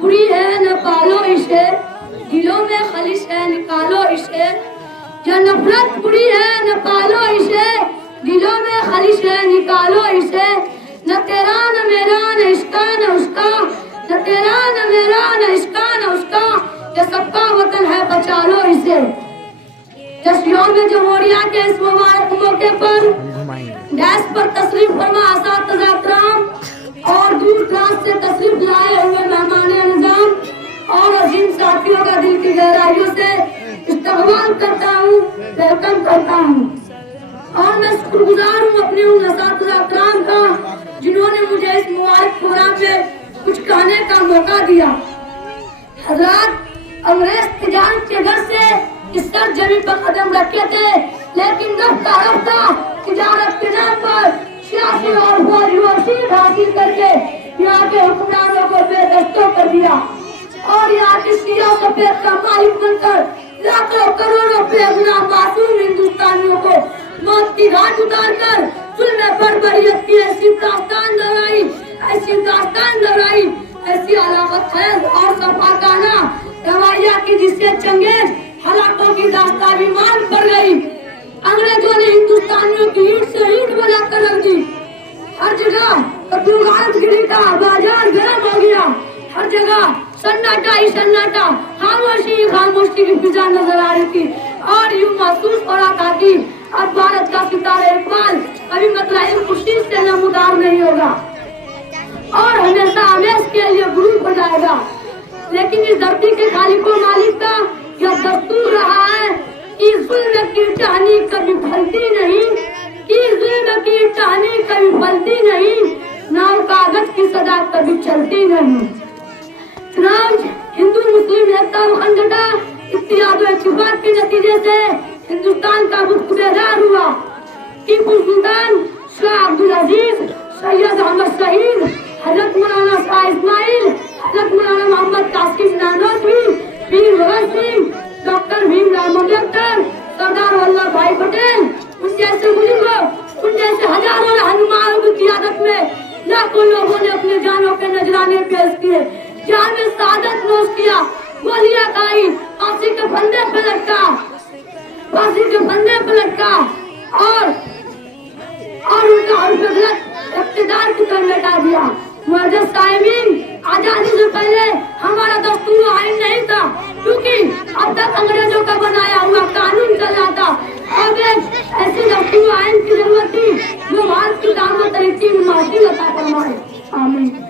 बुरी है न पालो इसे, दिलों में खलिश है निकालो इसे। जो नफरत बुरी है न पालो इसे, दिलों में खलिश है निकालो इसे। न तेरा न मेरा न इसका न उसका, न तेरा न मेरा न इसका न उसका, ये सबका वतन है बचा लो इसे। जश्न जमहूरिया के इस मुबारक मौके पर डैश पर तशरीफ फरमा असातिज़ा इकराम और दूर दराज से तशरीफ लाए हुए मेहमान निजाम और अजीम साथियों का दिल की गहराइयों से इस्तकबाल करता हूँ, वेलकम करता हूँ। और मैं शुक्रगुजार हूँ अपने उन असातिज़ा इकराम का जिन्होंने मुझे इस मुबारक प्रोग्राम में कुछ कहने का मौका दिया। हजरात, अंग्रेज तिजारत के घर से इस सरजमी पर कदम रखे थे, लेकिन रफ्ता रफ्ता तिजारत के नाम पर सियासी और फौजी वसीयत हासिल करके यहाँ के हुक्मरानों को बेदस्तों कर दिया और यहाँ की सियाह सफेद का मालिक बनकर लाखों करोड़ों बेगुनाह मासूम हिंदुस्तानियों को मौत की घाट उतार कर जुल्म बर्बरियत की ऐसी दास्तान दोहराई, ऐसी अलामत खैज और सफाकाना रवैया की जिससे चंगेज हलाकों की दास्तान भी मान पड़ गई। अंग्रेजों ने हिंदुस्तानियों की ईंट से ईंट बनाकर रख दी। हर जगह गिरी का बाजार गर्म हो गया। हर जगह सन्नाटा ही सन्नाटा, खामोशी की फिजा नजर आ रही थी और यूं महसूस हो रहा था कि अब भारत का सितारा इकबाल कभी मतलब खुशी से नमूदार नहीं होगा और हमेशा हमेश के लिए गुरु हो जाएगा। लेकिन इस धरती के खालिक व मालिक का यह दस्तूर रहा है कि जुल्म की टहनी कभी फलती नहीं, कि जुल्म की टहनी कभी फलती नहीं, नाव कागज की सदा कभी चलती नहीं। हिंदू मुस्लिम एकता अखंडता इत्तेहाद व इत्तेफाक के नतीजे से हिंदुस्तान का रुख बेदार हुआ। टीपू सुल्तान, शाह अब्दुल अजीज, सैयद अहमद शहीद, हजरत मौलाना शाह इस्माइल, हजरत मौलाना मोहम्मद कासिम नानोतवी, वीर भगत सिंह, डॉक्टर भीमराव अम्बेडकर, सरदार वल्लभ भाई पटेल, उन जैसे बुजुर्गों, उन जैसे हजारों रहनुमाओं की क़ियादत में लाखों लोगों ने अपने जानों के नजराने पेश किए, जान में शहादत नोश किया, गोलियां खाई, फांसी के फंदे पे लटका और उनका हरकत इक़्तिदार की तरफ लटा दिया। मुअज़्ज़ज़ साहिबीन, आजादी से पहले हमारा दस्तूर आइन नहीं था, क्योंकि अब तक अंग्रेजों का बनाया हुआ कानून चल रहा था। अब एक ऐसी दस्तूर आइन की जरूरत थी जो भारत की दामन तरीके में माटी लता फरमाए। आमीन।